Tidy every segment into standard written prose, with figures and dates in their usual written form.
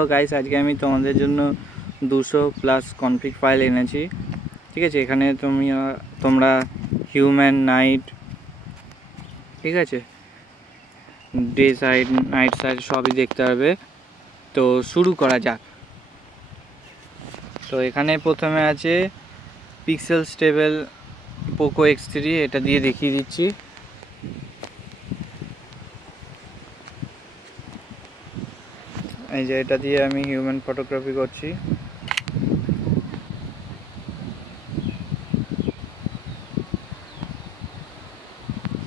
তো গাইস আজকে আমি তোমাদের জন্য 200+ কনফিগ ফাইল এনেছি। ঠিক আছে, এখানে তোমরা হিউম্যান, নাইট, ঠিক আছে, ডে সাইড, নাইট সাইড সবই দেখতে পারবে। তো শুরু করা যাক। তো এখানে প্রথমে আছে পিক্সেল স্টেবল পোকো X3, এটা দিয়ে দেখিয়ে দিচ্ছি। এই যে এটা দিয়ে আমি হিউম্যান ফটোগ্রাফি করছি।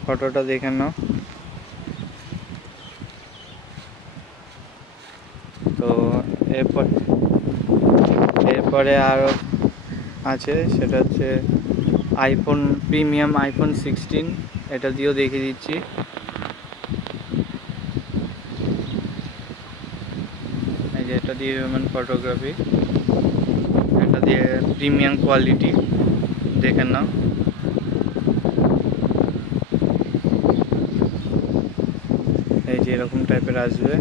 ফটোটা দেখে নাও। তো এরপরে আরও আছে, সেটা হচ্ছে প্রিমিয়াম আইফোন 16, এটা দিয়েও দেখিয়ে দিচ্ছি। এই যে এটা দিয়ে হিউম্যান ফটোগ্রাফি, এটা দিয়ে প্রিমিয়াম কোয়ালিটি, দেখে নাও। এই যে এরকম টাইপের আসবে।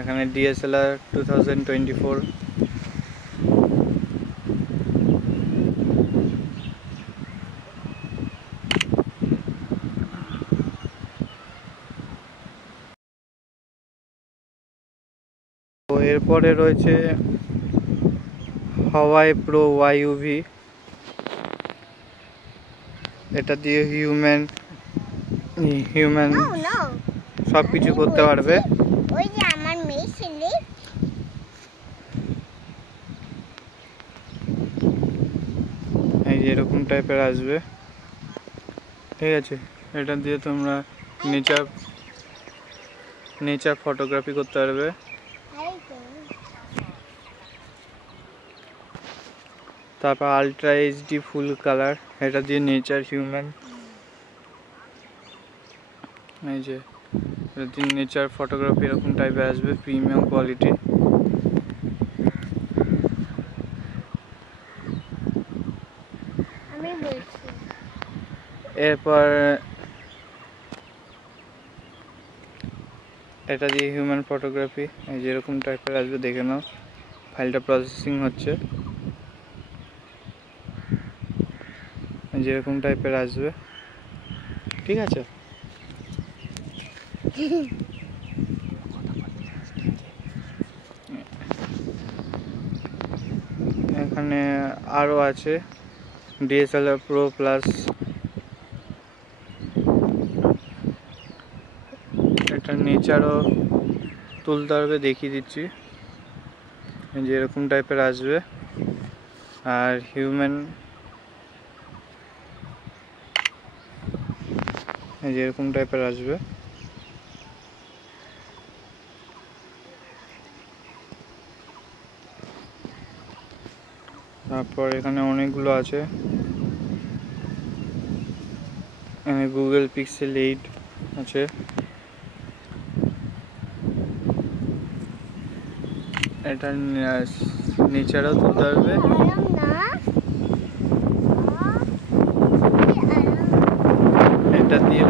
এখানে DSLR 2024, তো এরপরে রয়েছে হাওয়াই প্রো YUV, এটা দিয়ে হিউম্যান সব কিছু করতে পারবে। এই যে এরকম টাইপের আসবে, ঠিক আছে। এটা দিয়ে তোমরা নেচার ফটোগ্রাফি করতে পারবে। তারপর আলট্রা HD ফুল কালার, এটা দিয়ে নেচার, হিউম্যান, এই যে এটা দিয়ে নেচার ফটোগ্রাফি এরকম টাইপের আসবে, প্রিমিয়াম কোয়ালিটি। এরপর এটা দিয়ে হিউম্যান ফটোগ্রাফি, এই যে এরকম টাইপের আসবে, দেখে নাও। ফাইলটা প্রসেসিং হচ্ছে, যেরকম টাইপের আসবে, ঠিক আছে। এখানে আরও আছে DSLR Pro Plus, এটা নেচারও তুলতে হবে, দেখিয়ে দিচ্ছি। যে এরকম টাইপের আসবে। আর হিউম্যান, এই যে এরকম টাইপের আসবে। তারপর এখানে অনেকগুলো আছে, গুগল পিক্সেল 8 আছে, এটা নেচারও তুলতে পারবে। এটা দিয়ে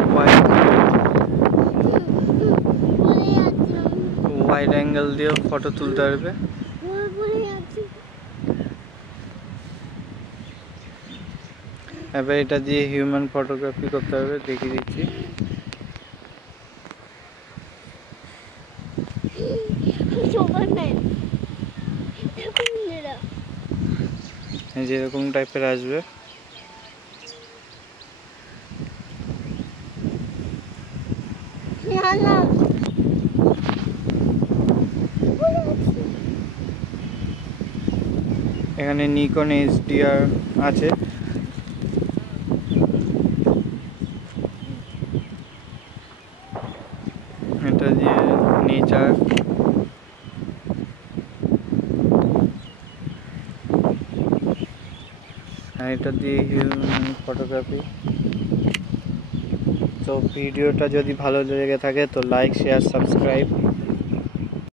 ওয়াইড অ্যাঙ্গেল দিয়েও ফটো তুলতে পারবে। এবার এটা দিয়ে হিউম্যান ফটোগ্রাফি করতে হবে, দেখিয়ে দিচ্ছি। এই যে এরকম টাইপের আসবে। এখানে নিকন HDR আছে, এটা দিয়ে নেচার, আর এটা দিয়ে হিউম্যান ফটোগ্রাফি। তো ভিডিওটা যদি ভালো লেগে থাকে তো লাইক, শেয়ার, সাবস্ক্রাইব।